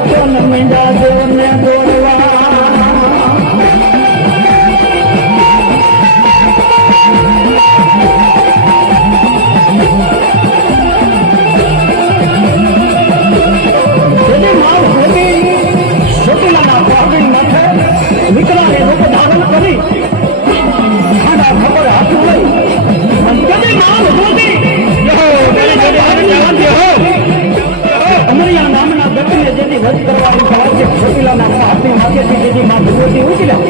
દર્શન મીંડા દેવને બોલવા વિકરાને રૂપ ધારણ કરી ખાડા ખબર હાથું લઈ કદી નામ મોદી અમરિયા નામના દત્તને જેથી વધ કરવાની સવાલ છે છોટીલાના હાથની માથેથી જેથી માં ભગવતી ઉતર્યા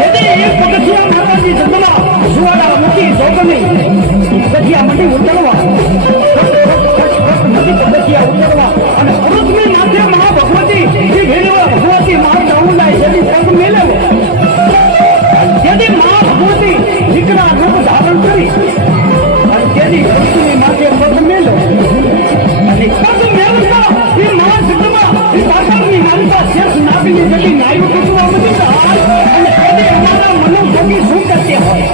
તેથી એક પગથિયા માતાજી જંગલા સુવાડા મૂકી જોગની પગથિયા મંડી ઉતરવા નદી પગથિયા ઉતરવા અને અમૃતની માથે મહા ભગવતી જે ભેરવા ભગવતી માર ડાઉન લાય જેથી પગ મેલેવો જેથી મહા ભગવતી દીકરા રૂપ ધારણ કરી અને જેથી ભક્તિની માથે પગ મેલો અને પગ મેળવતા એ મહા સિદ્ધમાં એ પાછળની માલિકા શેષ નાગની જેથી નાયુ કુટુંબા મળી અને તેથી અમારા મનોભોગી શું કરતે હોય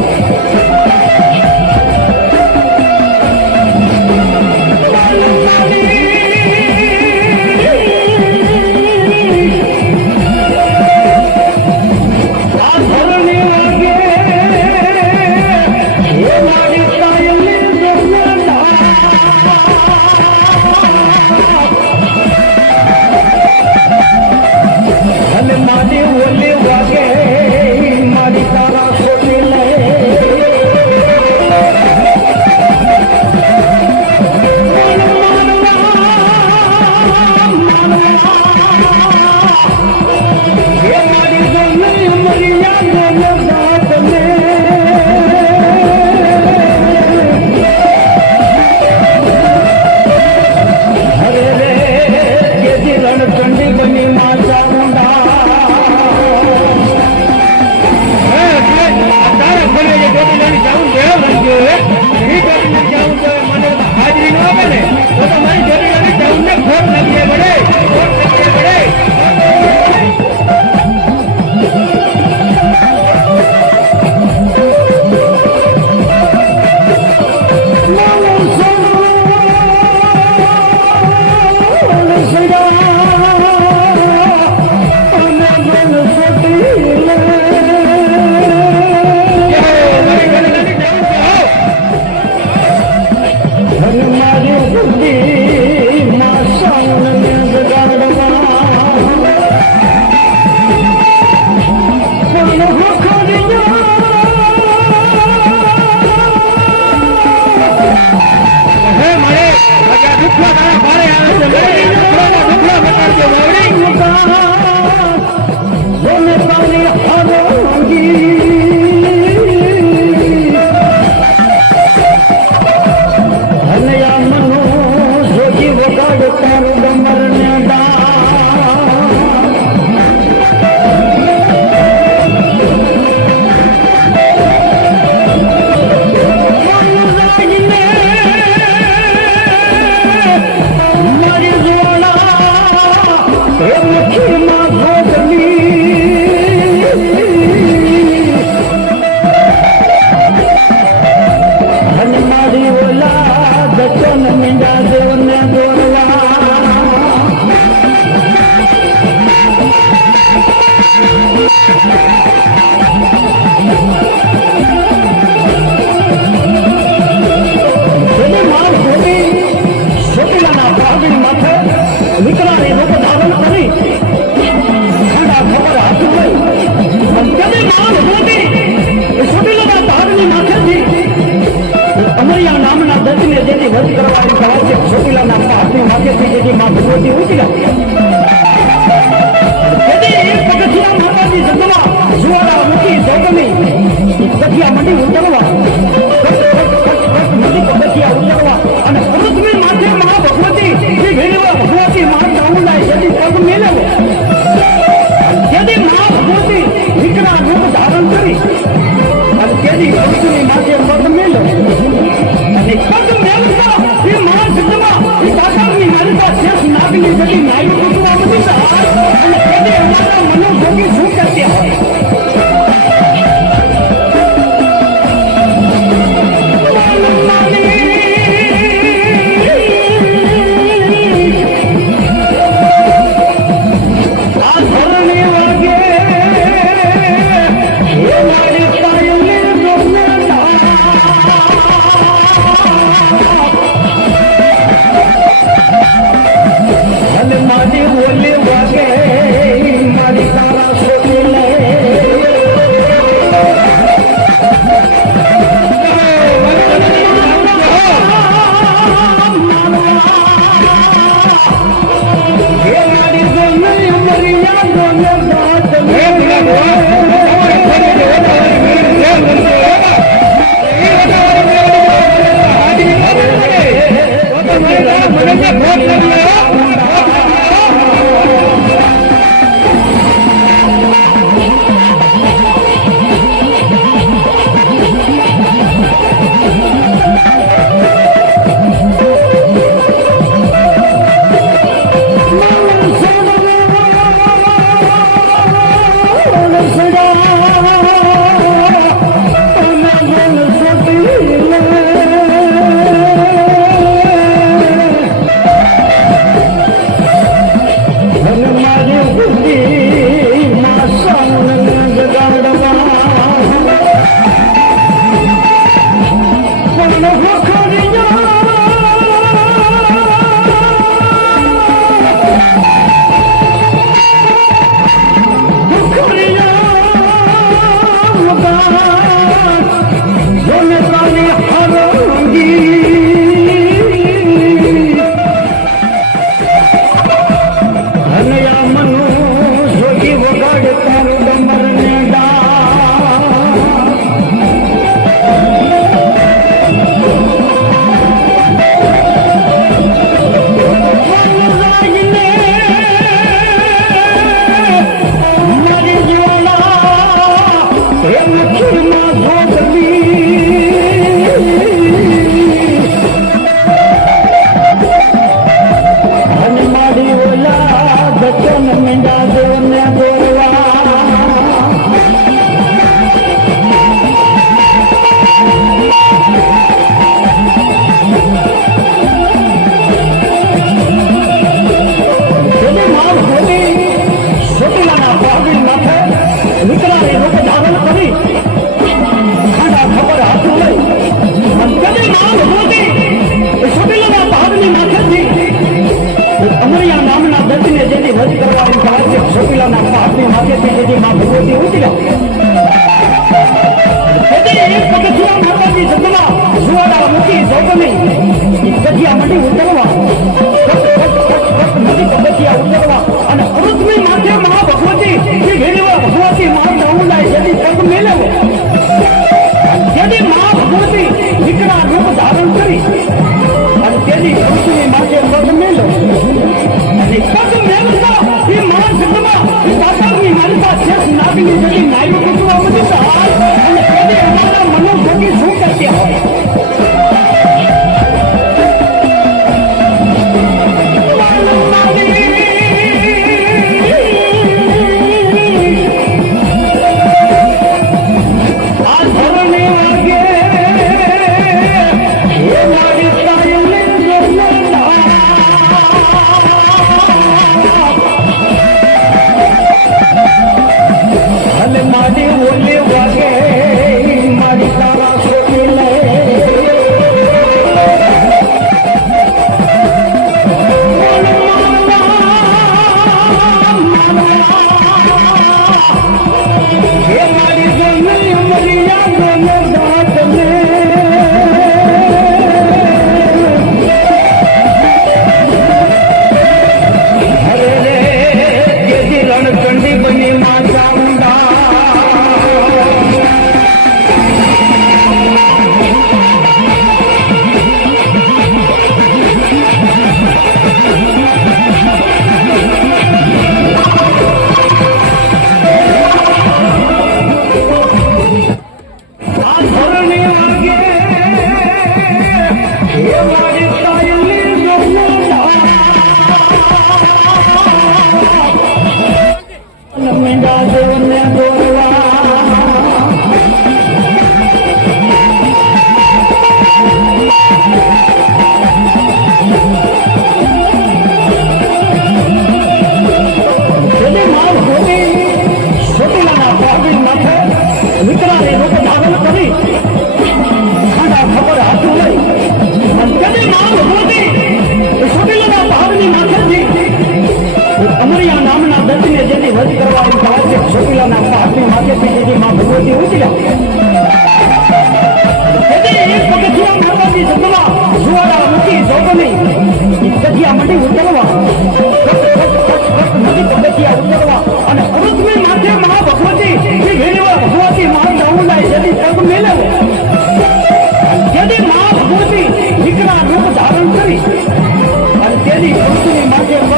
મારી ઓલી વાગે મારી તારા છોડી લે નાગની જતી નાઈ વજ કરવા એમ કહેવાય છે ચોટીલાના પહાડની માથેથી જેથી માં ભગવતી ઉતર્યા એક પગથિયા માતાજી જગવા સુવાડા મૂકી જોગની પગથિયા મંડી ઉતરવા નદી પગથિયા ઉતરવા અને અમૃતમય માથે મહા ભગવતી વેણવા ભગવતી મહા ચામુંડાએ જેથી પગ મેળવે જેથી મહા ભગવતી દીકરા રૂપ ધારણ કરી અને તેની ભક્તિની માથે પગ મેળવે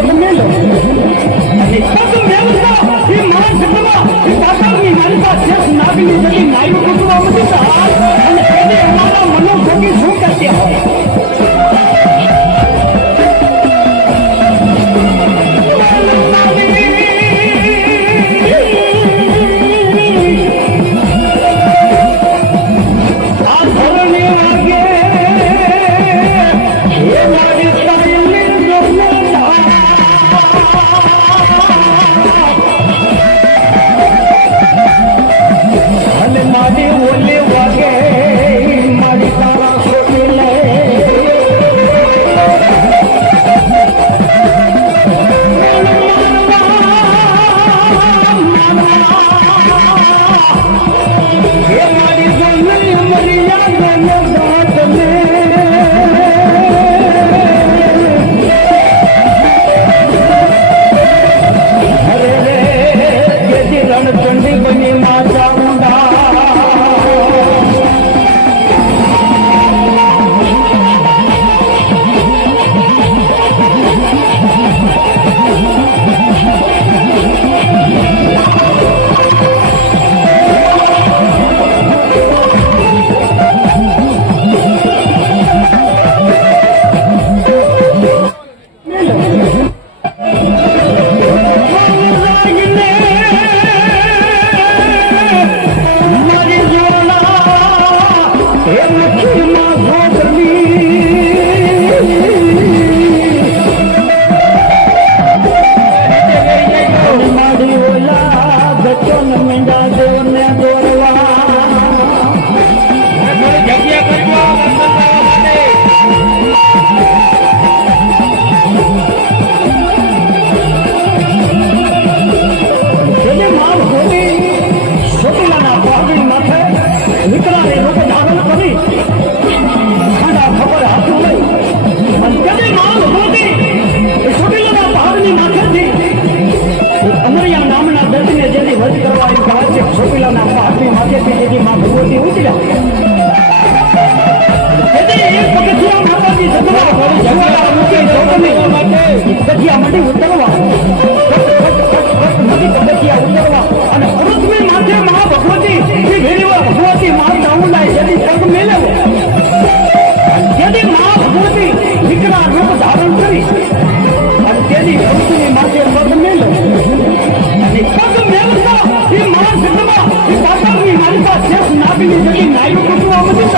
અને પગ મેળવતા એ મહા જગવા એ પાતાળની માલિકા શેષ નાગની જેથી નાયુ કુટુંબા મધી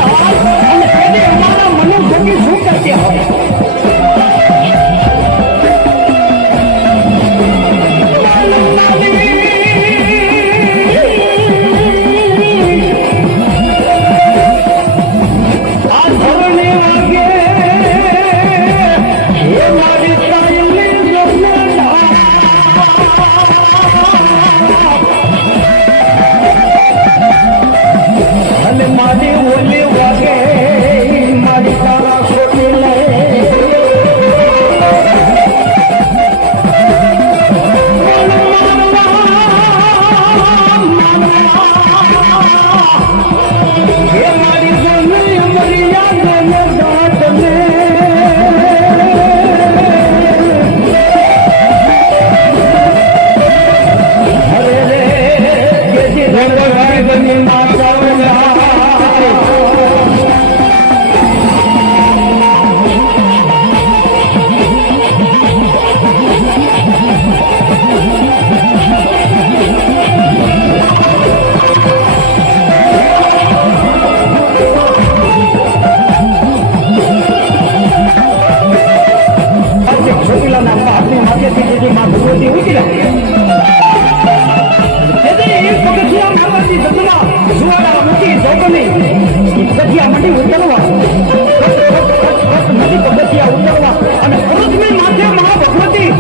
અને તેને અમારા મનો ભોગી શું કરતી હોય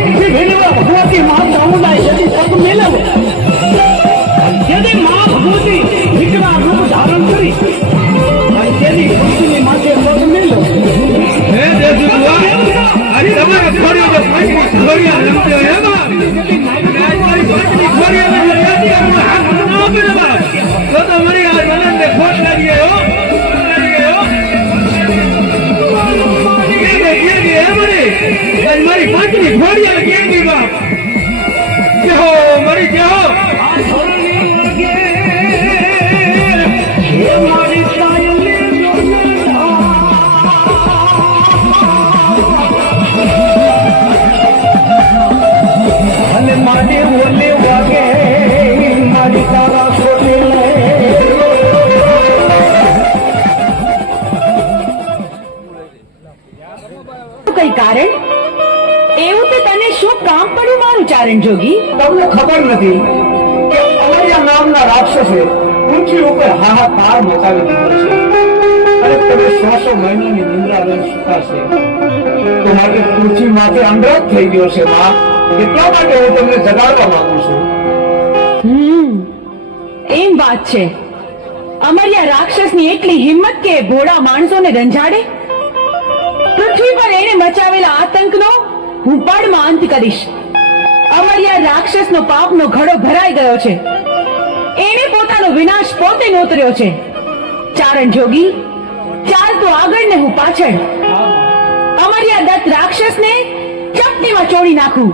ભગવતી મહા ભગવતી મહા ચામુંડા જેથી પગ મેળવે ની ઘોડિયા કેવી બાપ જેહો મરી જેહો મારી સાયલી અને મારે ઓલે વાગે મારી તારા છોડે કઈ કારણ એવું તો તને શું કામ પડ્યું મારું ચારણ જોગી? તમને ખબર નથી કે અમરિયા નામના રાક્ષસે પૃથ્વી ઉપર હાહાકાર મચાવી દીધો છે અને તમે 100 મહિનાની નિંદ્રા રહી સુકાશે તો માટે પૃથ્વી માથે અંધાર થઈ ગયો છે માં એટલા માટે હું તમને જગાડવા માંગુ છું. એમ વાત છે. અમરિયા રાક્ષસની એટલી હિંમત કે ભોળા માણસોને રંજાડે? પૃથ્વી પર એને મચાવેલા આતંકનો હું પળમાં અંત કરીશ. અમરિયા રાક્ષસનો પાપનો ઘડો ભરાઈ ગયો છે. એને પોતાનો વિનાશ પોતે નોતર્યો છે. ચારણ જોગી, ચાલ તો આગળ ને હું પાછળ. અમરિયા દત્ત રાક્ષસને ચપટીમાં ચોળી નાખું.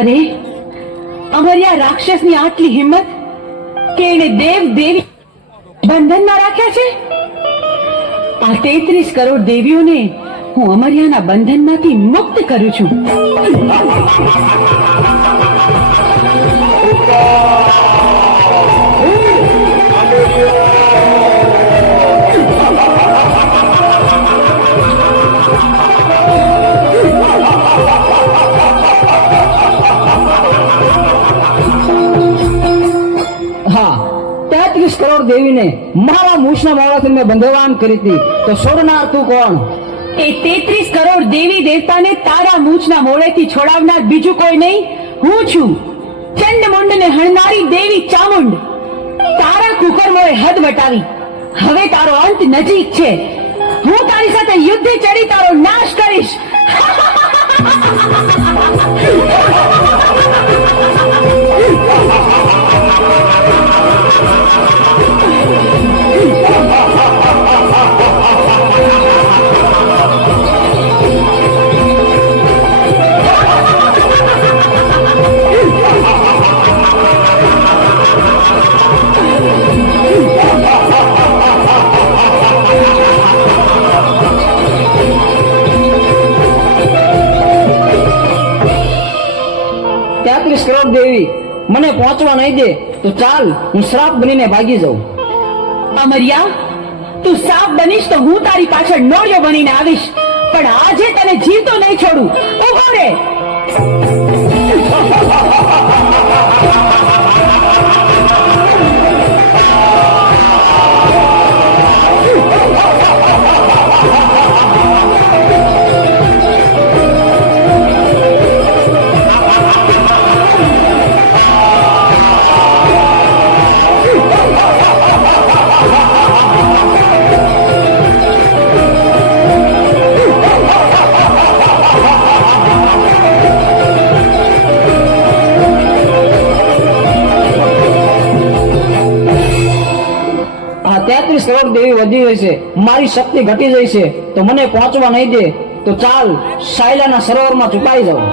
અરે, અમરિયા રાક્ષસની આટલી હિંમત કે એને દેવ દેવી બંધનમાં રાખ્યા છે. આ 33 કરોડ દેવીઓને હું અમરિયાના બંધનમાંથી મુક્ત કરું છું. હા, 33 કરોડ દેવીને મારા મૂછના મોડાથી મેં બંધવાન કરી હતી, તો છોડનાર તું કોણ? એ 33 કરોડ દેવી દેવતાને તારા મૂછના મોડેથી છોડાવનાર બીજું કોઈ નહીં, હું છું. ચંડમુંડને હણનારી દેવી ચામુંડ. તારા કુકર્મોએ હદ વટાવી. હવે તારો અંત નજીક છે. હું તારી સાથે યુદ્ધે ચડી તારો નાશ કરીશ. કરોડ દેવી મને પહોંચવા નહીં દે તો ચાલ, હું શ્રાપ બનીને ભાગી જાઉં. અમરિયા, તું સાપ બનીશ તો હું તારી પાછળ નોળિયો બનીને આવીશ, પણ આજે તને જીવતો નહીં છોડું. ઉભો રે. કરોડ દેવી વધી ગઈ છે, મારી શક્તિ ઘટી ગઈ છે, તો મને પહોંચવા નહીં દે તો ચાલ, સાયલાના સરોવરમાં ચુકાઈ જાઉં.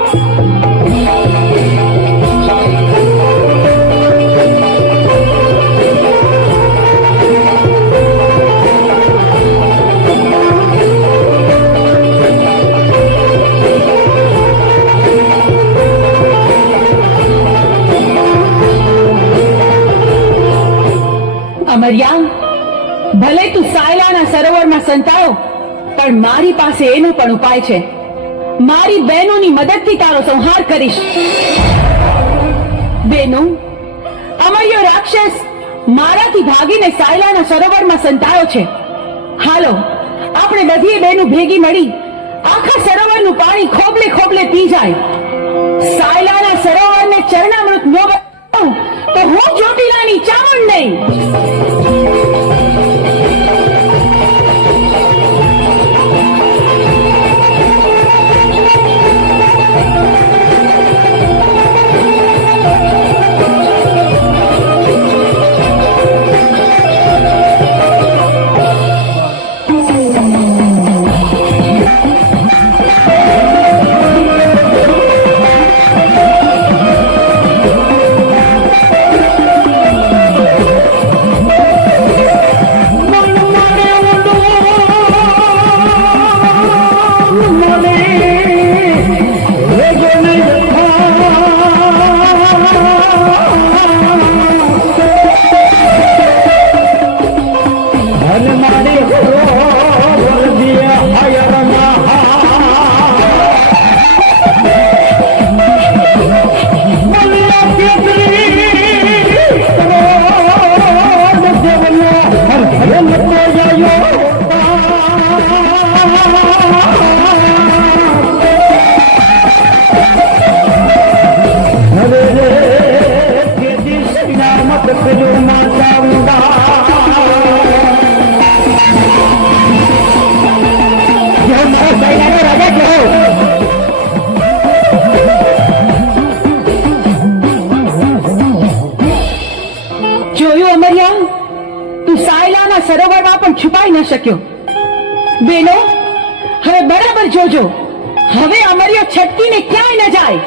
ભલે તું સાયલાના સરોવરમાં સંતાયો, પણ મારી પાસે એનો પણ ઉપાય છે. મારી બહેનોની મદદથી તારો સંહાર કરીશ. બહેનો, અમર્યો રાક્ષસ મારાથી ભાગીને સાયલાના સરોવરમાં સંતાયો છે. હાલો, આપણે બધી બહેનો ભેગી મળી આખા સરોવરનું પાણી ખોબલે ખોબલે પી જાય. સાયલાના સરોવરને ચરણામૃત ન બનાવું તો હું ચોટીલાની ચામુંડ નહીં. જોયું અમરિયા, તું સાયલાના સરોવરમાં પણ છુપાઈ ન શક્યો. બેનો, હવે બરાબર જોજો, હવે અમરિયો છટકીને ક્યાંય ન જાય.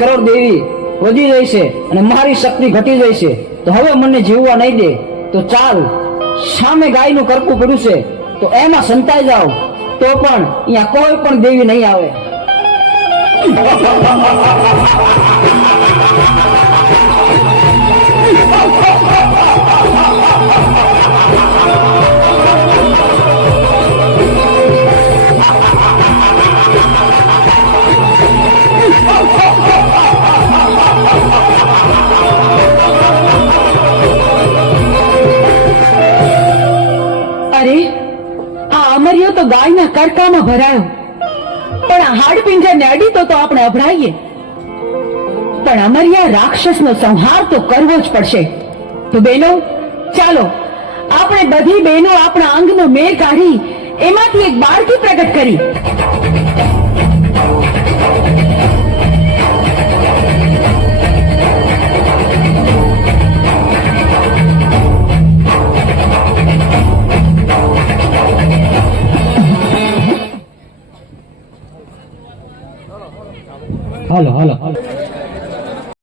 કરોડ દેવી વધી રહી છે અને મારી શક્તિ ઘટી રહી છે, તો હવે મને જીવવા નહીં દે. તો ચાલ, સામે ગાયનું કરકું પડ્યું છે, તો એમાં સંતાઈ જાઓ, તો પણ અહીંયા કોઈ પણ દેવી નહીં આવે. અરે, આ અમરિયો તો ગાયના કરકામાં ભરાયો, પણ આ હાડપિંજરને અડીતો તો આપણે અભડાઈએ. પણ અમરિયા રાક્ષસનો સંહાર તો કરવો જ પડશે. તો બહેનો, ચાલો આપણે બધી બહેનો આપણા અંગનો મેળ કાઢી એમાંથી એક બાળકી પ્રગટ કરી. હાલો હાલો